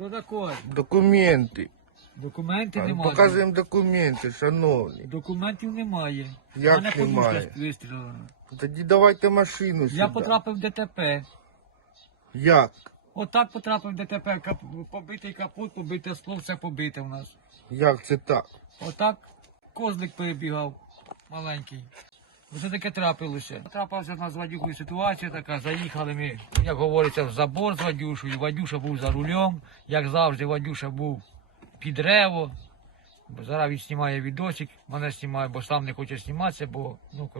Хто такий? Документи. Документів А, немає. Показуємо документи, шановні. Документів немає. Як Мене подушка немає? Тоді давайте машину сюди. Я потрапив в ДТП. Як? Отак потрапив в ДТП. Кап... Побитий капот, побите скло, все побите в нас. Як це так? Отак козлик перебігав маленький. Все таке трапилося. Трапилася в нас з ситуація така. Заїхали ми, як говориться, в забор з Вадюшою. Вадюша був за рулем. Як завжди, Вадюша був під рево. Зараз він знімає відосик, мене знімає, бо сам не хоче зніматися, бо ну,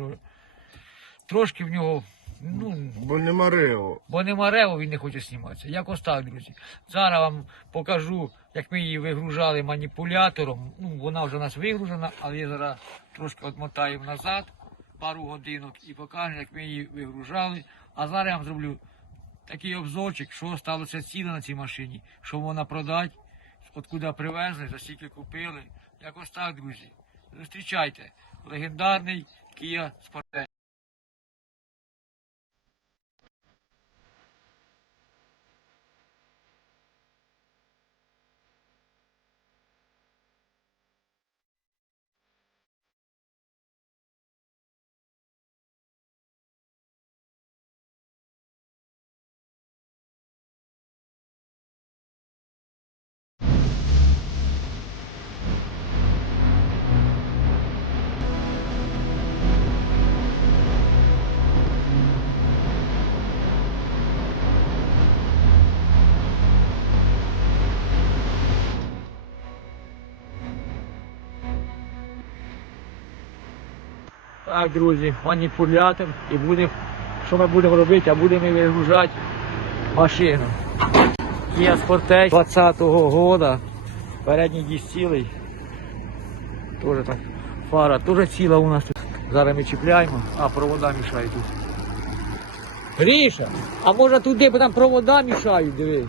трошки в нього. Ну, Бо нема рео. Бо нема рево, він не хоче зніматися. Якось так, друзі. Зараз вам покажу, як ми її вигружали маніпулятором. Ну, вона вже у нас вигружена, але я зараз трошки отмотаю назад пару годинок і покажу, як ми її вигружали. А зараз я вам зроблю такий обзорчик, що сталося ціна на цій машині, що вона продать, откуда привезли, за скільки купили. Якось так, друзі. Зустрічайте. Легендарний Kia Sportage. Так, друзі, маніпулятор і будемо, що ми будемо робити, а будемо вигружати машину. Kia Sportage 20-го года. Передній диск. Тоже там фара теж ціла у нас тут. Зараз ми чіпляємо, а провода мішають тут. Гріша, а може туди, бо там провода мішають, диви.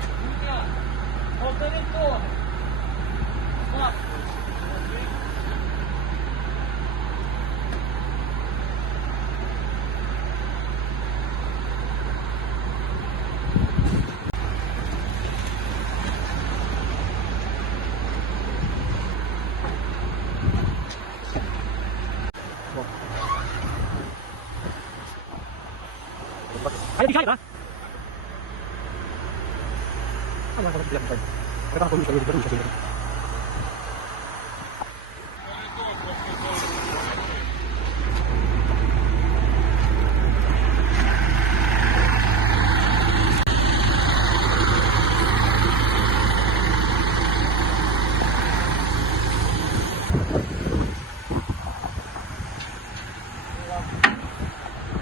还得开啥？看看他，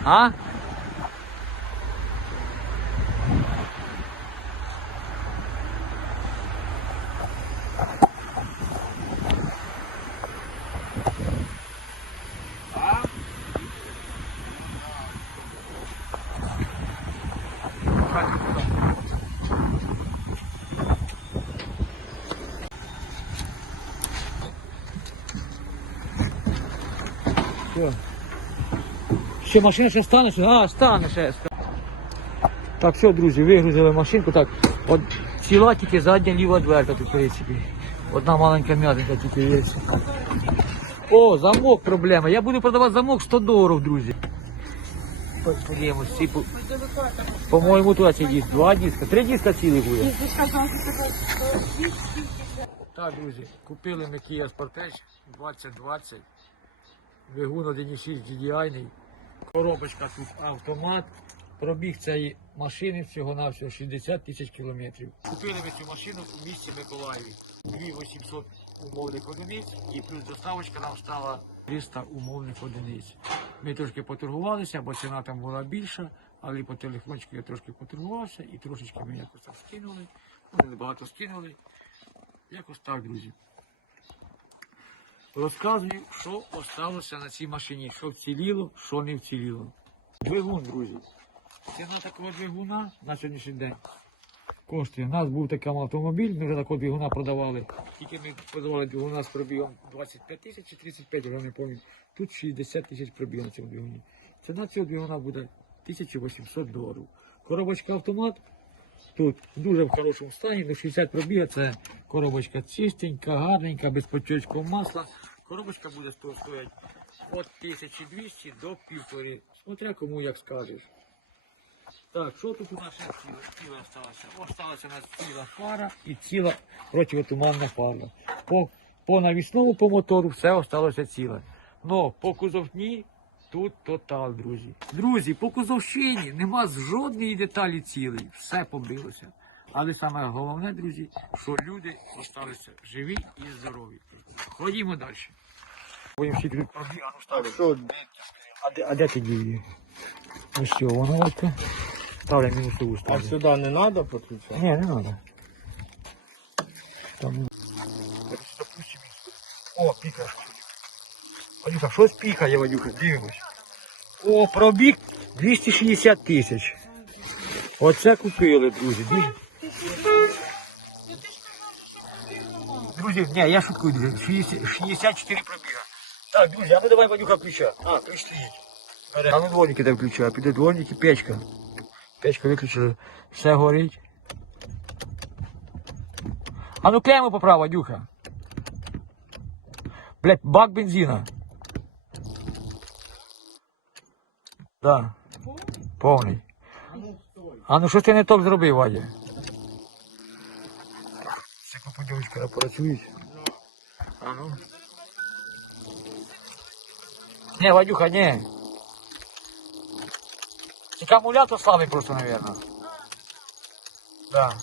啊！Ще машина ще стане? А, стане ще. Так, все, друзі, вигрузили машинку. Так, от ціла тільки задня ліва дверка тут, в принципі. Одна маленька м'язинка тільки є. О, замок проблема. Я буду продавати замок 100 доларів, друзі. По-моєму, тут ці диск. Два диска, три диска цілих буде. Так, друзі, купили ми Kia Sportage 2020. Двигун 1.6 GDI. Коробочка тут автомат. Пробіг цієї машини всього на всього 60 тисяч кілометрів. Купили ми цю машину у місті Миколаєві. 2800 умовних одиниць і плюс доставочка нам стала 300 умовних одиниць. Ми трошки поторгувалися, бо ціна там була більша, але по телефончику я трошки поторгувався і трошечки ми якось так скинули. Ну, не багато скинули. Якось так, друзі. Розказую, що осталося на цій машині, що вціліло, що не вціліло. Двигун, друзі. Ціна такого двигуна на сьогоднішній день коштує. У нас був такий автомобіль, ми вже такого двигуна продавали. Тільки ми продавали двигуна з пробігом 25 тисяч чи 35, вже не пам'ятаю. Тут 60 тисяч пробіг на цьому двигуні. Ціна цього двигуна буде 1800 доларів. Коробочка автомат. Тут дуже в хорошому стані, до 60 пробіга, це коробочка чистенька, гарненька, без потічного масла. Коробочка буде сто- стоїть від 1200 до півтори. Смотря кому як скажеш. Так, що тут у нас ще ціле, ціле осталося? Осталася у нас ціла фара і ціла противотуманна фара. По, по навісному, по мотору все осталося ціле. Но по кузовні тут тотал, друзі. Друзі, по кузовщині нема жодної деталі цілої. Все побилося. Але саме головне, друзі, що люди залишилися живі і здорові. Ходімо далі. Що, А де, ти дів її? Ось що, вона ось. Ставлю мінусову а сюди не треба підключати? Не, не надо. Там... О, піка. Вадюха, щось пікає, Вадюха, дивимось. О, пробіг 260 тисяч. Оце купили, друзі. Друзі, ні, я шуткую, друзі. 64 пробіга. Так, друзі, а ну давай, Вадюха, включай. А, прийшли. А ну дворники там включай, піде дворники, печка. Печка виключили, все горить. А ну клеймо поправ, Вадюха. Блять, бак бензина. Да. Повний. А ну що ти не так зробив, Вадя? Це попадючка працюють. А ну. Не, Вадюха, не. Тільки акумулятор слабий просто, наверное. Да.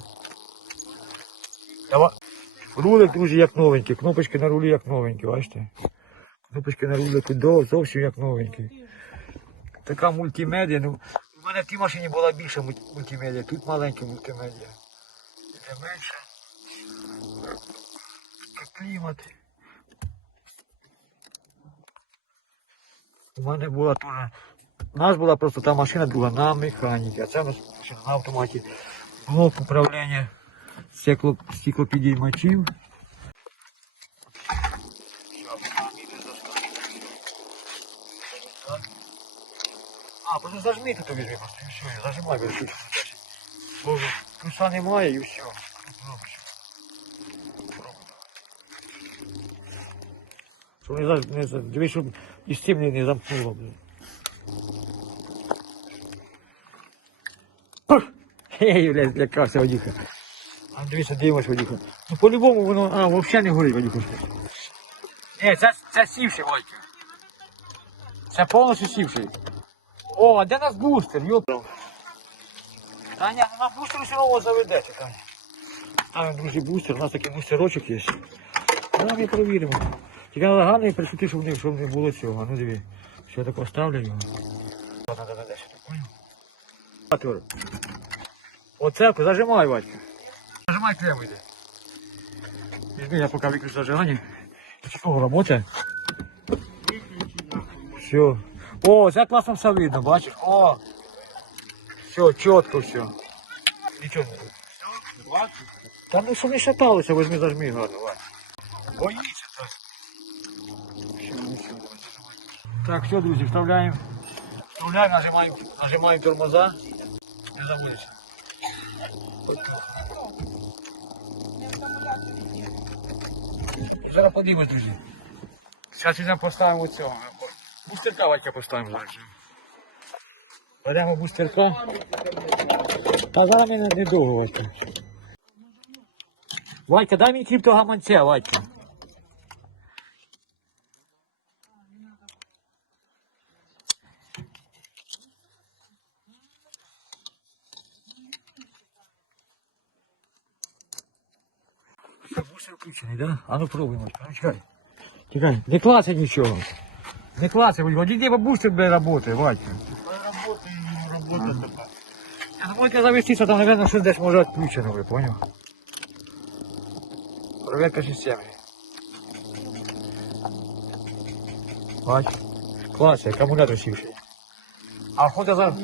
Давай. Рулик, друзі, як новенький. Кнопочки на рулі як новенькі, бачите? Кнопочки на рулі до зовсім як новенькі. Така мультимедіа. Ну, у мене в тій машині була більша мульт- мультимедіа, тут маленька мультимедіа. Це менше. Клімат. У мене була теж. У нас була просто та машина друга на механіки, а це у нас машина на автоматі. Блок управління стекло, стеклопідіймачів. А, просто зажми тут візьми, просто і все, зажимай вершить. Бо плюса немає і все. Все. Щоб не, за- дивись, щоб із цим не, замкнуло, блин. Пух! Ей, блядь, злякався Вадюха. А дивіться, дивимось, Вадюха. Ну по-любому воно, а, взагалі не горить, Вадюха. Ні, це, це сівший, Вадька. Це повністю сівший. О, а де нас бустер, йоп. Та ні, ну на бустер все одно заведеться, Таня. А, друзі, бустер, у нас такий бустерочок є. Ну, ми перевіримо. Тільки треба гарно присути, щоб не, щоб не було цього. Ну диви. Все, я так оставлю його. Да, сюди, понял? Оце, зажимай, Вадька. Зажимай клемму йде. Візьми, я поки виключу зажигання. Це кого робота? Все. О, це класно все видно, бачиш? О! Все, чітко все. Нічого. Та ну що не шаталося, возьми зажми гарно, Вадь. Боїться так. Ну давай, зажимай. Так, все, друзі, вставляємо. Вставляємо, нажимаємо, нажимаємо тормоза. Не заводиться. Зараз подивимось, друзі. Зараз візьмемо поставимо цього. Бустерка Ватька поставимо зараз. Беремо бустерка. Та зараз мене не довго. Ватька, дай мені кріпто гаманця, Ватька. Що, бустер включений, да? А ну ну чекай. Чекай, не клацай нічого. Не клацай, Ватька, от іди, бо бустер буде працює, Ватька. Робота і робота така. Я думаю, завестися, там, наверное, щось десь може відключено, ви понял? Проверка системи. Бач. Клас, акумулятор сівший. А хода за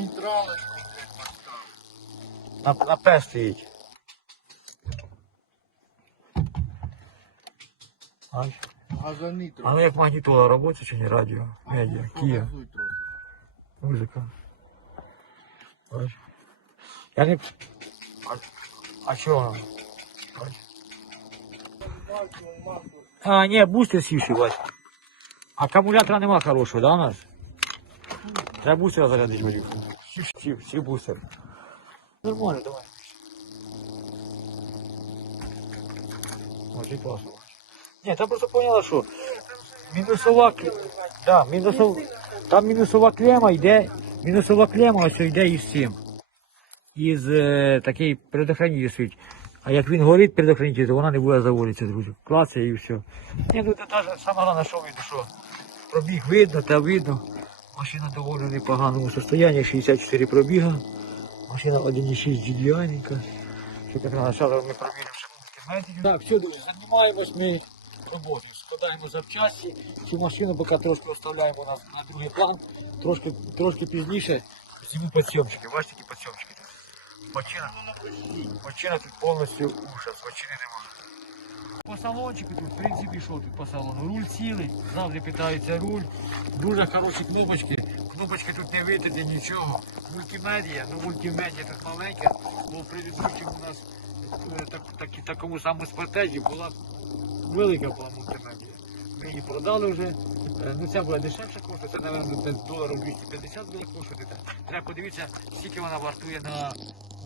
на, на П стоїть. Бач. Газани А ну як магнітола робоча чи не радіо? Медіа, Кія, Газуй трохи. музика. Бач. Я не... А, а що воно? Бач. А, ні, бустер сівший, бач. Акумулятора нема хорошого, да, у нас? Треба бустера зарядити, Вадюк. Сів, сів, сів бустер. Нормально, давай. Може, класно. Ні, там просто поняла, що мінусова да, мінусов... там мінусова клема йде, мінусова клема ось йде із цим. Із е, такий предохранитель стоїть. А як він горить предохранитель, то вона не буде заводитися, друзі. Клацає і все. Ні, ну це навіть саме головне, що видно, що пробіг видно, та видно. Машина доволі непоганому стані, 64 пробіга. Машина 1.6 GDI-ненька. Що так на зараз ми провіримо ще Так, все, друзі, займаємось ми роботою. Складаємо запчасті. Цю машину поки трошки оставляємо на, на другий план. Трошки, трошки пізніше зніму підсйомчики. Бачите, які підсйомчики тут. Почина. Почина тут повністю ужас, почини немає. По салончику тут, в принципі, що тут по салону? Руль цілий, завжди питається руль. Дуже хороші кнопочки. Кнопочки тут не витати нічого. Мультимедія, ну мультимедія тут маленька, бо в предыдущому у нас е, так, так, такому самому спортежі була велика була мультимедія. Ми її продали вже. Е, Ну ця була дешевша коштує, це, мабуть, доларів 250 буде коштувати. Треба подивитися, скільки вона вартує на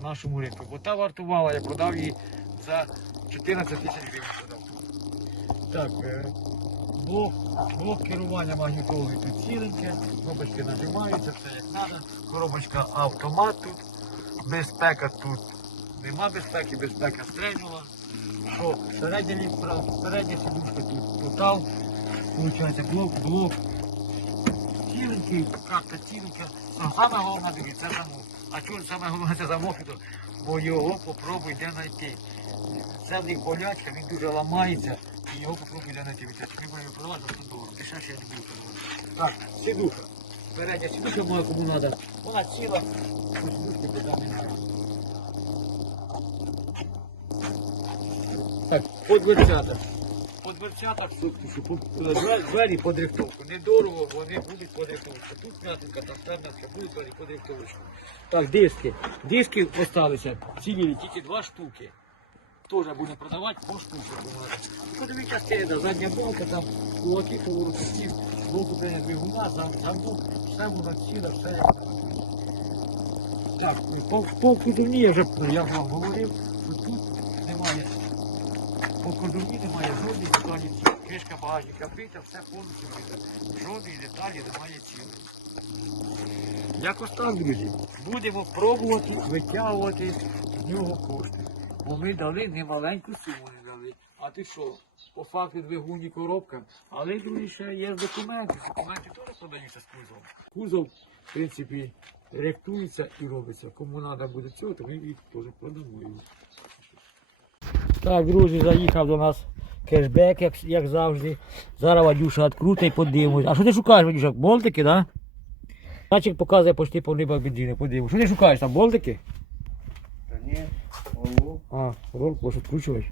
нашому ринку. Бо та вартувала, я продав її за 14 тисяч гривень. Так, е, блок, блок керування магнітолою тут ціленьке, кнопочки нажимаються, все як треба. Коробочка автомат тут, безпека тут. Нема безпеки, безпека стрельнула. Що, середня літра, середня сідушка тут тотал. Получається блок, блок. Ціленький, карта ціленька. Ну, саме головне дивіться, це замок. А чому саме головне це замок? Бо його попробуй де знайти. Це в них болячка, він дуже ламається, і його попробуй де знайти. Ми будемо продавати за 100 доларів. Дешевше я не буду продавати. Так, сідуха. Передня сідуха моя кому треба. Вона ціла, питань немає. Так, по дверцятах. По дверцятах сутки, по е, двері- по дрифтовку. Недорого, вони будуть по дрифтовочку. Тут м'ятинка, там темнатка, будуть двері по дрифтовочку. Так, диски. Диски осталися цілі, тільки два штуки. Теж будемо продавати по штуці. Ходові частини, задня балка, там кулаки, поворотників, блок управління двигуна, зам, замок, все воно ціле, все як. Так, по, по кузовні я вже ну, я вам говорив, що тут по кузовні немає жодних деталей ціл. Кришка багажника бита, все повністю бита. Жодної деталі немає ціли. Якось так, друзі. Будемо пробувати витягувати з нього кошти. Бо ми дали немаленьку суму не дали. А ти що? По факту двигуні коробка. Але друзі, ще є документи. Документи теж продаються з кузовом. Кузов, в принципі, ректується і робиться. Кому треба буде цього, то ми їх теж продамо. Так, друзі, заїхав до нас кешбек, як, як завжди. Зараз Вадюша відкрутить, подивимось. А що ти шукаєш, Вадюша? Болтики, так? Да? Начик показує почти по рибах бензини, подивимось. Що ти шукаєш там, болтики? Та ні, ого. А, роль можеш відкручувати.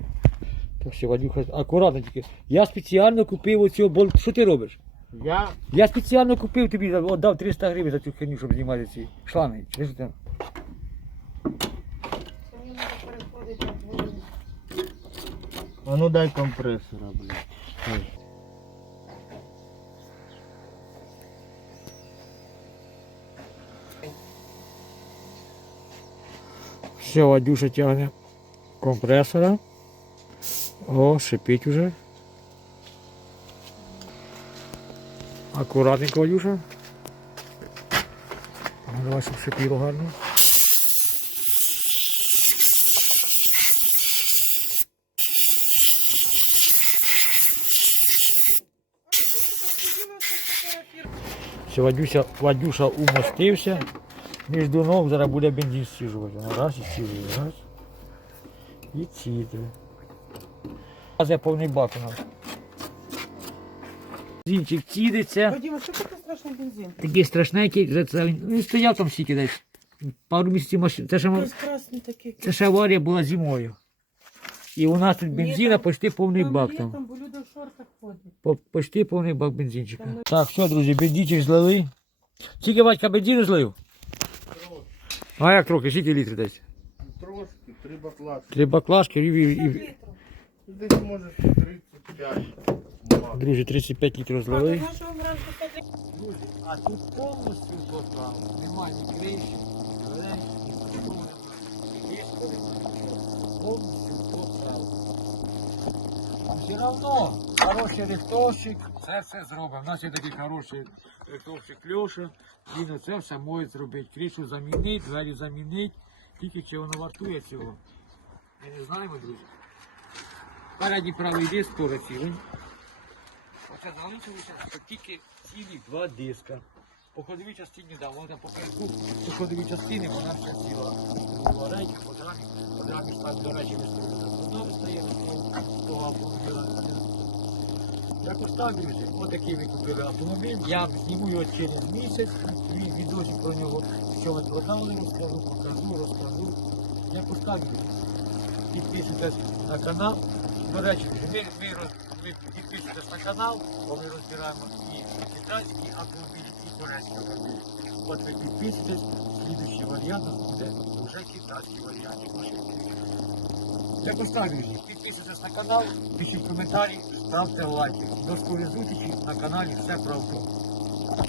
Так все, Вадюха, акуратно тільки. Я спеціально купив оцього болт. Що ти робиш? Я Я спеціально купив тобі, віддав 300 гривень за цю херню, щоб знімати ці шланги. Чи що там? А ну дай компресора, блядь. Все, Вадюша тягне компресора. О, шипить уже. Акуратненько, Вадюша. Давай, щоб шипіло гарно. Все, Вадюся, Вадюша умостився. Між ног зараз буде бензин стіжувати. Ну, Раз і стіжує, раз. І ціти. Зараз я повний бак у нас. Бензинчик цідиться. Вадима, що таке страшний бензин? Такий страшненький, за це він він стояв там стільки десь. Пару місяців машин. Це ще, м- Ось такий. це ще аварія була зимою. І у нас тут бензина почти повний бак там. Там, бо люди в шортах ходять. По- Почти повний бак бензинчика. Так, все, друзі, бензинчик злили. Скільки батька бензину злив? А як трохи, скільки літрів десь? Трошки, три баклажки. Три баклажки і, і. Десь може 35. друзі, 35 літрів А, то злили. Друзі, а тут повністю топлав. Немає ні криші, ні зелень, ні. Повністю. Все одно хороший рихтовщик, це все зробив. У нас є такий хороший рихтовщик Льоша. Він оце все може зробити. Кришу замінить, двері замінить. Тільки чи воно вартує цього. Ми не знаємо, друзі. Передній правий диск теж цілий. Оце залишилося що тільки цілі два диска. По ходовій частині, да, вона по кайку, по ходовій частині вона все ціла. Рейки, по драмі, по драмі до речі, ми стоїмо стає з того автомобіля. Якось так, друзі, отакий ми купили автомобіль. Я зніму його через місяць, і відосик про нього, що ви продали, розкажу, покажу, розкажу. Якось так, друзі. Підписуйтесь на канал. До речі, ми, ми, ми підписуйтесь на канал, бо ми розбираємо і китайські автомобілі, і корейські автомобілі. От ви підписуйтесь, слідуючий варіант буде вже китайський варіант так. Підписуйтесь на канал, пишіть коментарі, ставте лайки. До скорої зустрічі на каналі Все про авто.